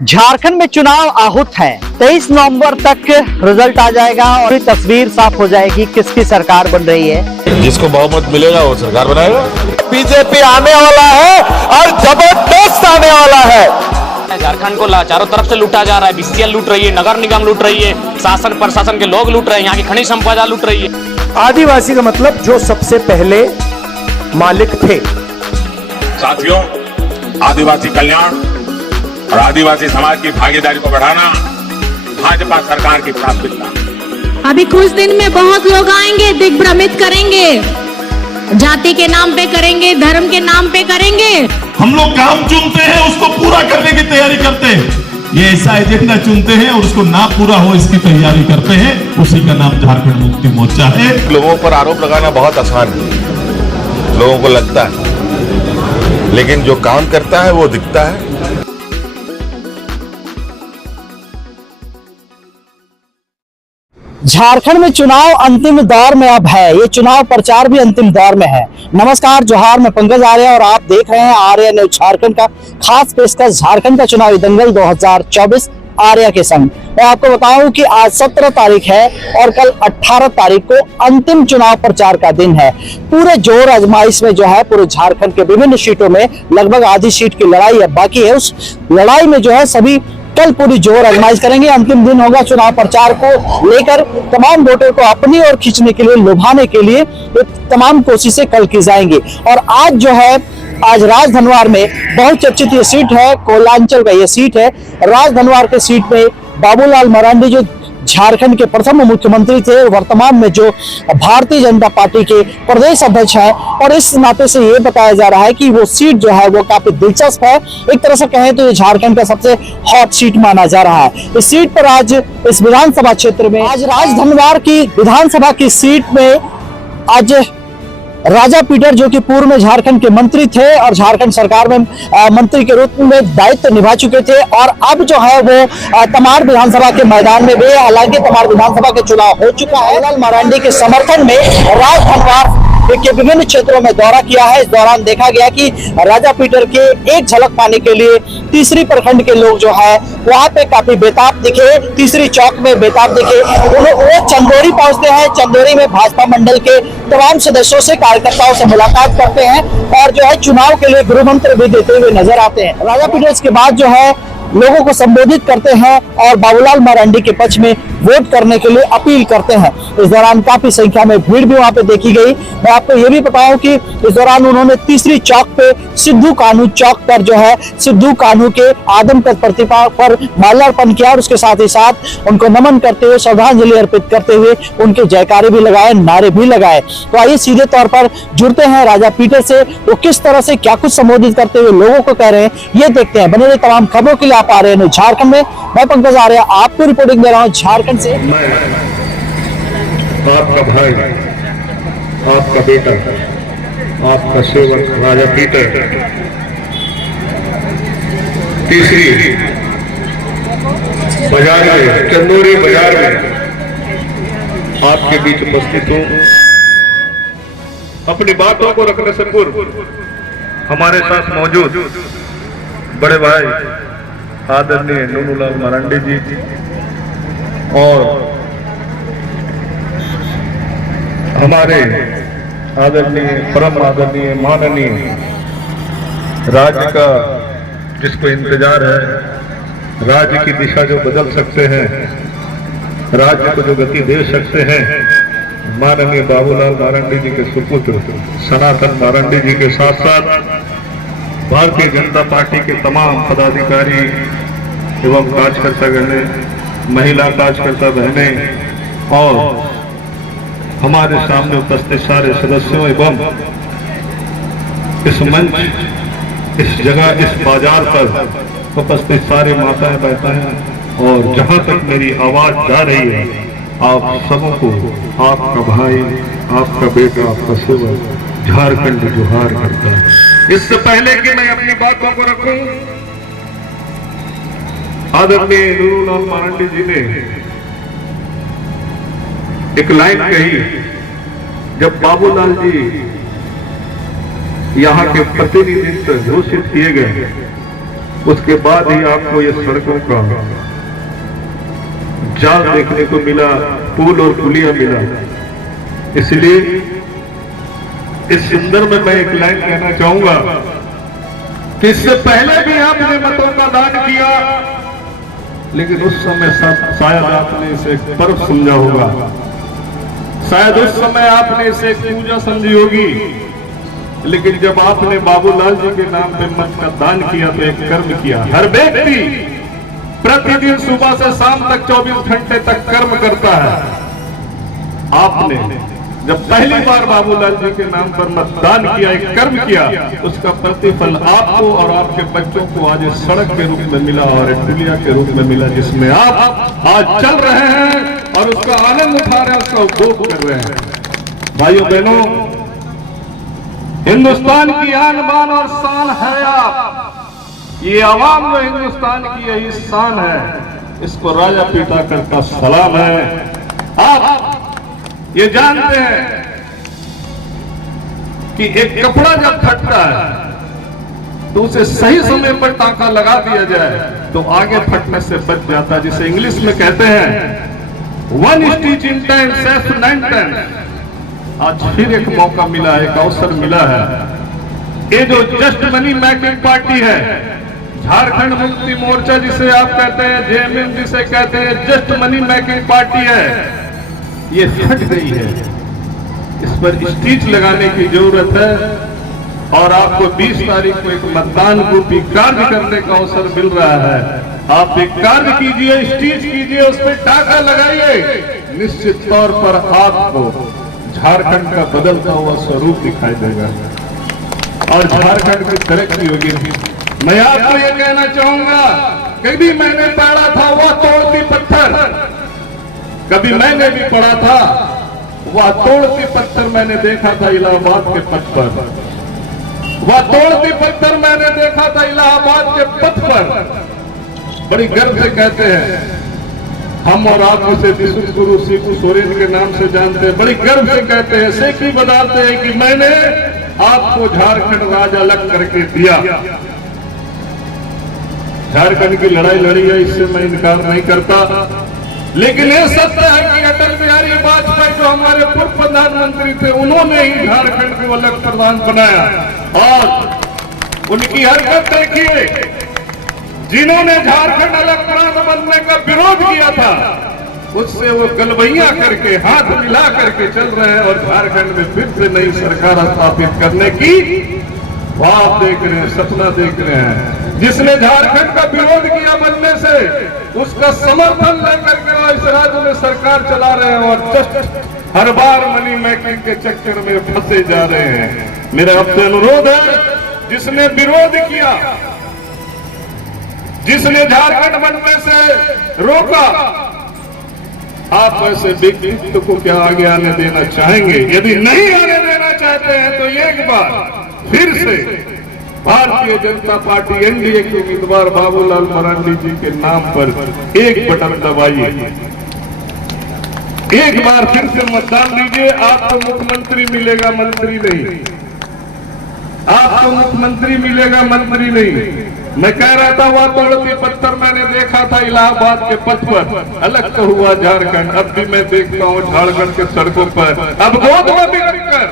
झारखंड में चुनाव आहूत है। 23 नवंबर तक रिजल्ट आ जाएगा और तस्वीर साफ हो जाएगी किसकी सरकार बन रही है। जिसको बहुमत मिलेगा वो सरकार बनाएगा। बीजेपी आने वाला है और जबरदस्त आने वाला है। झारखंड को चारों तरफ से लूटा जा रहा है। बीसीएल लूट रही है, नगर निगम लूट रही है, शासन प्रशासन के लोग लूट रहे हैं, यहाँ की खनिज संपदा लूट रही है। आदिवासी का मतलब जो सबसे पहले मालिक थे। साथियों, आदिवासी कल्याण और आदिवासी समाज की भागीदारी को बढ़ाना भाजपा सरकार की प्राथमिकता। अभी कुछ दिन में बहुत लोग आएंगे, दिग्भ्रमित करेंगे, जाति के नाम पे करेंगे, धर्म के नाम पे करेंगे। हम लोग काम चुनते हैं, उसको पूरा करने की तैयारी करते हैं। ये ऐसा एजेंडा चुनते हैं और उसको ना पूरा हो इसकी तैयारी करते हैं। उसी का नाम झारखंड मुक्ति मोर्चा है। लोगों पर आरोप लगाना बहुत आसान है, लोगों को लगता है, लेकिन जो काम करता है वो दिखता है। झारखंड में चुनाव अंतिम दौर में अब है। ये चुनाव प्रचार भी अंतिम दौर में है। नमस्कार, जोहार, मैं पंकज आर्य और आप देख रहे हैं आर्य न्यूज झारखंड का खास पेशकश झारखंड का चुनावी दंगल 2024 आर्य के संग। मैं आपको बताऊं कि आज 17 तारीख है और कल 18 तारीख को अंतिम चुनाव प्रचार का दिन है। पूरे जोर आजमाइश में जो है पूरे झारखंड के विभिन्न सीटों में लगभग आधी सीट की लड़ाई है बाकी है। उस लड़ाई में जो है सभी कल पूरी जोर आजमाइश करेंगे। अंतिम दिन होगा चुनाव प्रचार को लेकर। तमाम वोटर को अपनी ओर खींचने के लिए, लुभाने के लिए तमाम कोशिशें कल की जाएंगी। और आज जो है राजधनवार में बहुचर्चित ये सीट है, कोलांचल का ये सीट है। राजधनवार के सीट में बाबूलाल मरांडी जो झारखंड के प्रथम मुख्यमंत्री थे, वर्तमान में जो भारतीय जनता पार्टी के प्रदेश अध्यक्ष हैं, और इस नाते से ये बताया जा रहा है कि वो सीट जो है वो काफी दिलचस्प है। एक तरह से कहें तो ये झारखंड का सबसे हॉट सीट माना जा रहा है। इस सीट पर आज इस विधानसभा क्षेत्र में आज राजधनवार की विधानसभा की सीट में आज राजा पीटर जो कि पूर्व में झारखंड के मंत्री थे और झारखंड सरकार में मंत्री के रूप में दायित्व निभा चुके थे, और अब जो है वो तमाड़ विधानसभा के मैदान में भी, हालांकि तमाड़ विधानसभा के चुनाव हो चुका है, बाबूलाल मरांडी के समर्थन में राजधनवार के विभिन्न क्षेत्रों में दौरा किया है। इस दौरान देखा गया कि राजा पीटर के एक झलक पाने के लिए तीसरी प्रखंड के लोग जो है वहां पे काफी बेताब दिखे, तीसरी चौक में बेताब दिखे। वो चंदोरी पहुंचते हैं, चंदोरी में भाजपा मंडल के तमाम सदस्यों से, कार्यकर्ताओं से मुलाकात करते हैं और जो है चुनाव के लिए गुरु मंत्र भी देते हुए नजर आते हैं। राजा पीटर के बाद जो है लोगों को संबोधित करते हैं और बाबूलाल मरांडी के पक्ष में वोट करने के लिए अपील करते हैं। इस दौरान काफी संख्या में भीड़ भी वहां पे देखी गई। मैं आपको ये भी बताऊं कि इस दौरान उन्होंने तीसरी चौक पे सिद्धू कान्हू चौक पर जो है सिद्धू कान्हू के आदमकद प्रतिमा पर माल्यार्पण किया और उसके साथ ही साथ उनको नमन करते हुए, श्रद्धांजलि अर्पित करते हुए उनके जयकारे भी लगाए, नारे भी लगाए। तो आइए सीधे तौर पर जुड़ते हैं राजा पीटर से। वो किस तरह से क्या कुछ संबोधित करते हुए लोगों को कह रहे हैं, ये देखते हैं। बने रहिए तमाम खबरों के लिए आप आ रहे हैं झारखंड में। मैं पंकज आर्य आपको रिपोर्टिंग दे रहा हूँ झारखंड से। मैं आपका भाई, आपका बेटा, आपका सेवक राजा पीटर तीसरी बाजार में, चंदोरी बाजार में आपके बीच उपस्थित हूं। अपनी बातों को रखने से पूर्व हमारे साथ मौजूद बड़े भाई आदरणीय नूनूलाल मरांडी जी और हमारे आदरणीय, परम आदरणीय, माननीय राज्य का जिसको इंतजार है, राज्य की दिशा जो बदल सकते हैं, राज्य को जो गति दे सकते हैं, माननीय बाबूलाल मरांडी जी के सुपुत्र सनातन मरांडी जी के साथ साथ भारतीय जनता पार्टी के तमाम पदाधिकारी एवं कार्यकर्ता गणे, महिला कार्यकर्ता बहनें और हमारे सामने उपस्थित सारे सदस्यों एवं इस मंच, इस जगह, इस बाजार पर उपस्थित सारे माताएं बहनें और जहां तक मेरी आवाज जा रही है, आप सबको आपका भाई, आपका बेटा, आपका सेवक झारखंड जोहार करता है। इससे पहले कि मैं अपनी बातों को रखूं, आदरणीय नूनूलाल मरांडी जी ने एक लाइन कही जब बाबूलाल जी यहाँ के प्रतिनिधित्व घोषित किए गए उसके बाद ही आपको ये सड़कों का जाल देखने को मिला, पुल और पुलिया मिला। इसलिए इस संदर्भ में मैं एक लाइन कहना चाहूंगा कि इससे पहले भी आपने मतों का दान किया, लेकिन उस समय शायद आपने इसे एक पर्व समझा होगा, शायद उस समय आपने इसे एक पूजा समझी होगी। लेकिन जब आपने बाबूलाल जी के नाम पे मत का दान किया तो एक कर्म किया। हर व्यक्ति प्रतिदिन सुबह से शाम तक 24 घंटे तक कर्म करता है। आपने जब पहली बार बाबूलाल जी के नाम पर मतदान किया, एक कर्म किया, उसका प्रतिफल आपको और आपके बच्चों को आज सड़क के रूप में मिला और पुलिया के रूप में मिला, जिसमें आप आज चल रहे हैं और उसका आनंद उठा रहे हैं, उसका उपभोग कर रहे हैं। भाइयों बहनों, हिंदुस्तान की आन बान और शान है आप। ये आवाम जो हिंदुस्तान की यही शान है, इसको राजा पीटा करता सलाम है। आप ये जानते हैं कि एक कपड़ा जब फटता है तो उसे सही समय पर टांका लगा दिया जाए तो आगे फटने से बच जाता है, जिसे इंग्लिश में कहते हैं 1 stitch in time saves 9 times. आज फिर एक मौका मिला, एक अवसर मिला है। ये जो जस्ट मनी मेकिंग पार्टी है, झारखंड मुक्ति मोर्चा जिसे आप कहते हैं, जेएमएम जिसे कहते हैं, जस्ट मनी मेकिंग पार्टी है, ये फट गई है। इस पर स्टिच लगाने की जरूरत है और आपको 20 तारीख को एक मतदान रूपी कार्य करने का अवसर मिल रहा है। आप एक कार्य कीजिए, स्टिच कीजिए, उस पर टाका लगाइए। निश्चित तौर पर आपको झारखंड का बदलता हुआ स्वरूप दिखाई देगा और झारखंड की तरक्की होगी। मैं आपको ये कहना चाहूंगा, कभी मैंने पढ़ा था वह तोड़ती पत्थर, कभी मैंने भी पढ़ा था वह तोड़ती पत्थर मैंने देखा था इलाहाबाद के पथ पर, वह तोड़ती पत्थर मैंने देखा था इलाहाबाद के पथ पर। बड़ी गर्व से कहते हैं हम, और आप उसे विश्व गुरु सीकू सोरेन के नाम से जानते हैं। बड़ी गर्व से कहते हैं, सेकी बताते हैं कि मैंने आपको झारखंड राज अलग करके दिया। झारखंड की लड़ाई लड़ी है, इससे मैं इनकार नहीं करता, लेकिन यह सत्य है कि अटल बिहारी वाजपेयी जो हमारे पूर्व प्रधानमंत्री थे, उन्होंने ही झारखंड को अलग प्रधान बनाया। और उनकी हरकत देखिए, जिन्होंने झारखंड अलग प्रांत बनने का विरोध किया था, उससे वो गलबैया करके हाथ मिला करके चल रहे हैं और झारखंड में फिर से नई सरकार स्थापित करने की बात देख रहे हैं, सपना देख रहे हैं। जिसने झारखंड का विरोध किया बनने से, उसका समर्थन लेकर के इस राज्य में सरकार चला रहे हैं और जस्ट हर बार मनी मेकिंग के चक्कर में फंसे जा रहे हैं। मेरा आपसे अनुरोध है, जिसने विरोध किया, जिसने झारखंड बनने से रोका, आप ऐसे व्यक्तित्व को क्या आगे आने देना चाहेंगे? यदि नहीं आने देना चाहते हैं तो एक बार फिर से भारतीय जनता पार्टी एनडीए के उम्मीदवार बाबूलाल मरांडी जी के नाम पर एक बटन दबाइए, एक बार फिर से मतदान दीजिए। आपको मुख्यमंत्री मिलेगा, मंत्री नहीं। आपको मुख्यमंत्री मिलेगा, मंत्री नहीं। मैं कह रहा था वह तोड़ती पत्थर मैंने देखा था इलाहाबाद के पथ पर, अलग तो हुआ झारखंड। अब भी मैं देखता हूँ झारखंड के सड़कों पर अब गोद में बिगड़कर,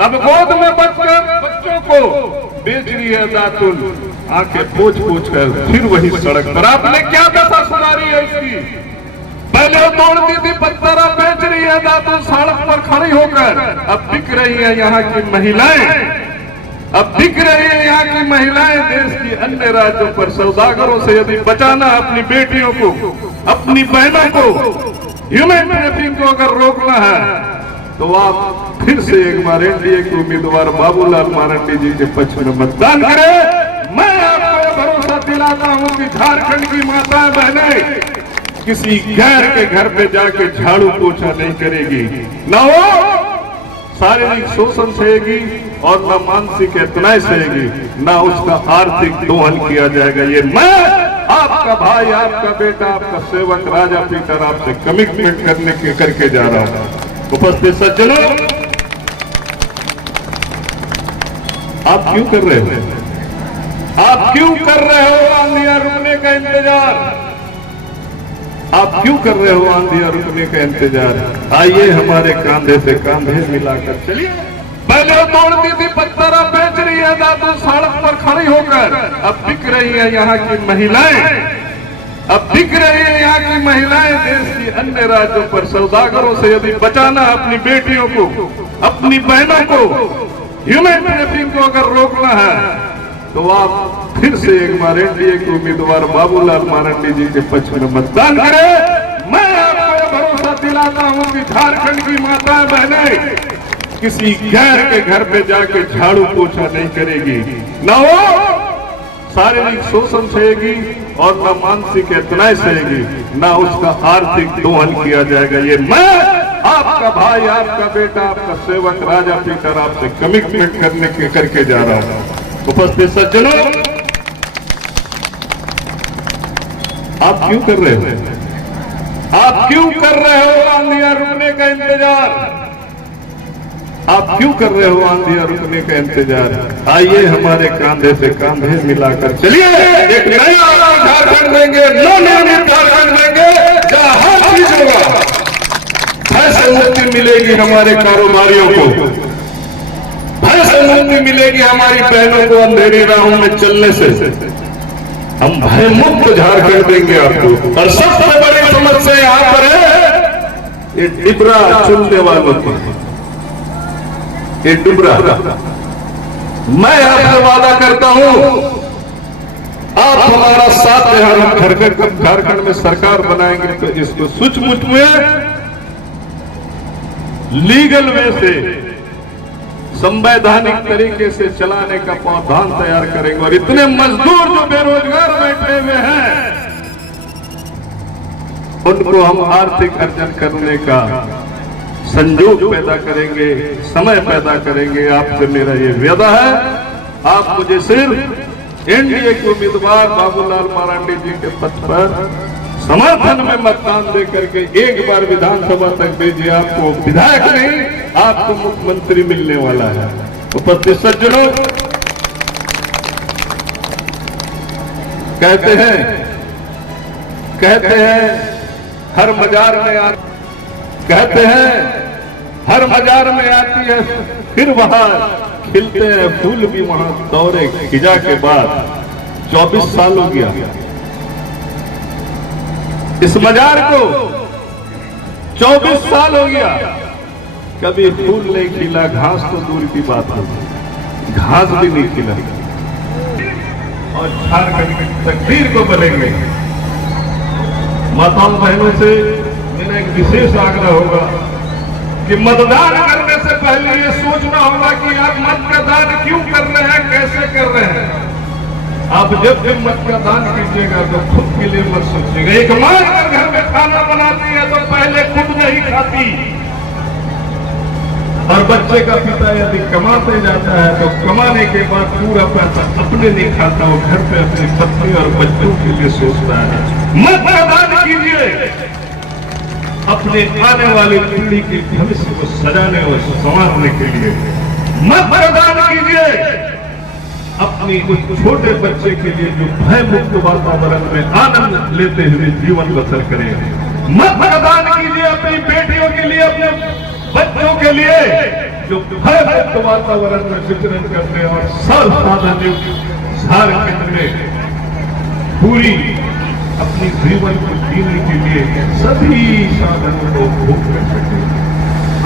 अब गोद में बचकर बच्चों को बेच रही है दातुल, आंखें पोंछ पोंछ कर फिर वही सड़क पर। आपने क्या दशा सुधारी है इसकी? पहले वो तोड़ती थी पत्थर, अब बेच रही है दातुल सड़क पर खड़ी होकर। अब बिक रही है यहाँ की महिलाएं, अब दिख रही है यहाँ की महिलाएं। देश की अन्य राज्यों पर सौदागरों से यदि बचाना, अपनी बेटियों को, अपनी बहनों को, ह्यूमन ट्रैफिकिंग को अगर रोकना है तो आप फिर से एक बार एनडीए के उम्मीदवार बाबूलाल मरांडी जी के पक्ष में मतदान करें। मैं आपको भरोसा दिलाता हूँ कि झारखंड की माताएं बहनें किसी गैर के घर पे जाके झाड़ू पोछा नहीं करेगी, न वो शारीरिक शोषण सहेगी और न मानसिक एतनाई सहेगी, न उसका आर्थिक दोहन किया जाएगा। ये मैं आपका भाई, आपका बेटा, आपका सेवक राजा पीटर आपसे कमिटमेंट करके जा रहा हूं। उपस्थित सज्जनों, आप क्यों कर रहे हैं? आप क्यों कर रहे हो आंधियां रुकने का इंतजार? आप क्यों कर रहे हो आंधियां रुकने का इंतजार? आइए हमारे कांधे से कांधे मिलाकर चलिए। पहले तोड़ती थी पत्थर, अब बेच रही है दादू सड़क पर खड़ी होकर। अब बिक रही है यहाँ की महिलाएं, अब बिक रही है यहाँ की महिलाएं देश की अन्य राज्यों पर सौदागरों से। यदि बचाना अपनी बेटियों को, अपनी बहनों को, ह्यूमन ट्रैफिकिंग को अगर रोकना है तो आप फिर से एक बार एनडीए के उम्मीदवार बाबूलाल मारंडी जी के पक्ष में मतदान करें। मैं आपको भरोसा दिलाता हूं कि झारखंड की माताएं बहनें किसी गैर के घर पे जाके झाड़ू पोछा नहीं करेगी, ना वो शारीरिक शोषण सहेगी और ना मानसिक एतनाई सहेगी, ना उसका आर्थिक दोहन किया जाएगा। ये मैं आपका भाई, आपका बेटा, आपका सेवक राजा पीटर आपसे कमिटमेंट करके जा रहा हूं। उपस्थित सज्जनों, आप क्यों कर रहे हो? आप क्यों कर रहे हो आंधियां रुकने का इंतजार? आप क्यों कर रहे हो आंधियां रुकने का इंतजार? आइए हमारे कांधे से कांधे मिलाकर चलिए। एक नया झारखंड देंगे, नवनिर्मित झारखंड देंगे जहां हर चीज होगा। भय से मुक्ति मिलेगी हमारे कारोबारियों को, भय से मुक्ति मिलेगी हमारी बहनों को अंधेरी राहों में चलने से। हम भय मुक्त झारखंड देंगे आपको। और सबसे बड़ी समस्या यहाँ पर है ये डिबरा चुनने वालों की, ये डिबरा। मैं आपसे वादा करता हूं, आप हमारा साथ दें। हम झारखंड में सरकार बनाएंगे तो इसको सचमुच में लीगल वे से, संवैधानिक तरीके से चलाने का प्रावधान तैयार करेंगे। और इतने मजदूर जो बेरोजगार बैठे हुए हैं उनको हम आर्थिक अर्जन करने का संयोग पैदा करेंगे, समय पैदा करेंगे। आपसे मेरा ये वादा है। आप मुझे सिर्फ एनडीए के उम्मीदवार बाबूलाल मारंडी जी के पद पर समर्थन में मतदान दे करके एक बार विधानसभा तक भेजिए। आपको विधायक नहीं, आपको मुख्यमंत्री मिलने वाला है। उपस्थित सज्जनों, कहते हैं हर मजार में कहते हैं हर मजार में आती है फिर वहां खिलते हैं फूल भी वहां दौरे खिजा के बाद। 24 साल हो गया इस मजार को, 24 साल हो गया, कभी फूल नहीं खिला, घास तो दूर की बात है, घास भी नहीं खिला। और झारखंड की तकदीर को बदलेंगे। माताओं बहनों से मेरा एक विशेष आग्रह होगा कि मतदान करने से पहले ये सोचना होगा कि आप मतदान क्यों कर रहे हैं, कैसे कर रहे हैं। आप जब भी मतदान कीजिएगा तो खुद के लिए मत सोचिएगा। एक मां अगर घर में खाना बनाती है तो पहले खुद नहीं खाती, और बच्चे का पिता यदि कमाते जाता है तो कमाने के बाद पूरा पैसा अपने नहीं खाता, वो घर पे अपनी पत्नी और बच्चों के लिए सोचता है। मतदान कीजिए अपने आने वाली पीढ़ी के भविष्य को सजाने और संवारने के लिए। मतदान कीजिए अपनी उस छोटे बच्चे के लिए जो भय मुक्त वातावरण में आनंद लेते हुए जीवन बसर करें। मतदान कीजिए अपनी बेटियों के लिए, अपने बच्चों के लिए जो भय मुक्त वातावरण में विचरण करते हैं। और सर्वसाधारण झारखंड में पूरी अपनी जीवन को जीने के लिए सभी साधनों को भोग कर सके।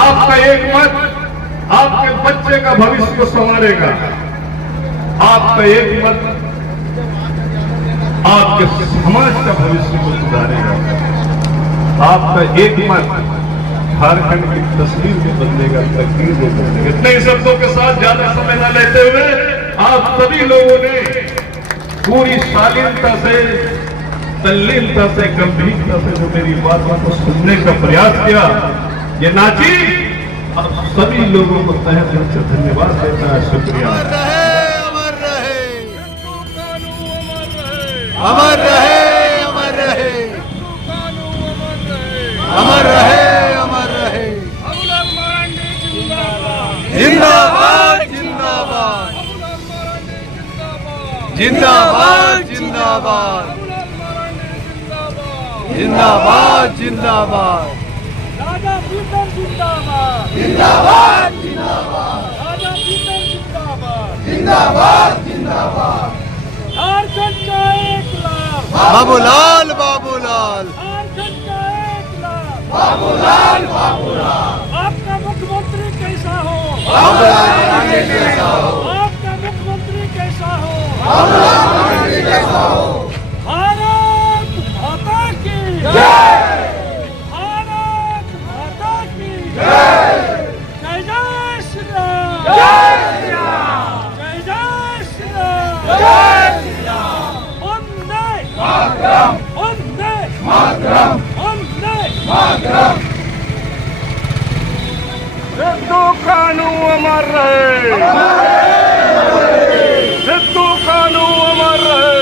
आपका एक मत आपके बच्चे का भविष्य को संवारेगा। आपका एक मत आपके समाज का भविष्य को सुधारेगा। आपका एक मत झारखंड की तस्वीर को बदलेगा, तकदीर को बदलेगा। इतने ही शब्दों के साथ ज्यादा समय न लेते हुए आप सभी लोगों ने पूरी शालीनता से, तल्लीनता से, गंभीरता से जो मेरी बातों को सुनने का प्रयास किया, ये नाची आप सभी लोगों को तहे दिल से धन्यवाद देता है। शुक्रिया। अमर रहे, अमर रहे, अमर रहे, अमर रहे। जिंदाबाद, जिंदाबाद, जिंदाबाद जिंदाबाद जिंदाबाद जिंदाबाद राजा पीटर जिंदाबाद जिंदाबाद जिंदाबाद राजा पीटर जिंदाबाद जिंदाबाद जिंदाबाद झारखंड का एक लाख बाबूलाल बाबूलाल झारखंड का एक लाख बाबूलाल बाबूलाल आपका मुख्यमंत्री कैसा हो बाबूलाल गांधी जैसा हो आपका मुख्यमंत्री कैसा हो बाबूलाल गांधी जैसा हो भारत माता की जय भारत माता की जय जय जय श्री राम जय श्री राम जय जय श्री राम जय श्री राम वंदे मातरम वंदे मातरम वंदे मातरम सिद्धू कानू अमर रहे सिद्धू कानू अमर रहे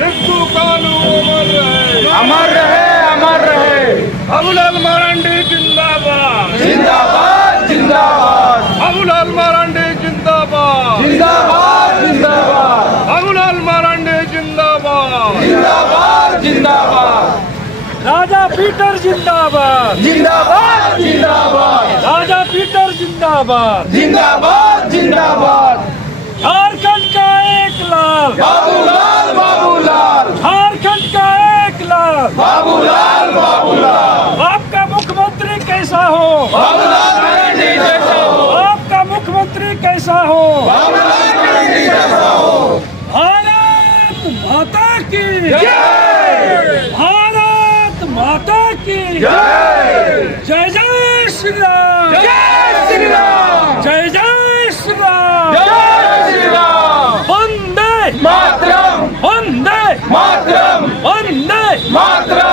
सिद्धू कानू अमर रहे बाबूलाल मरांडी जिंदाबाद जिंदाबाद जिंदाबाद बाबूलाल मरांडी जिंदाबाद जिंदाबाद जिंदाबाद बाबूलाल मरांडी जिंदाबाद जिंदाबाद जिंदाबाद राजा पीटर जिंदाबाद जिंदाबाद जिंदाबाद राजा पीटर जिंदाबाद जिंदाबाद जिंदाबाद झारखंड का एक लाख बाबूलाल बाबूलाल झारखंड का एक लाख बाबूलाल बाबूलाल आपका मुख्यमंत्री कैसा हो बाबूलाल गांधी जैसा हो आपका मुख्यमंत्री कैसा हो बाबूलाल गांधी जैसा हो भारत माता की जय भारत माता की जय जय जय श्री राम जय श्री राम जय जय श्री राम जय श्री राम वंदे मातरम वंदे मातरम वंदे मातरम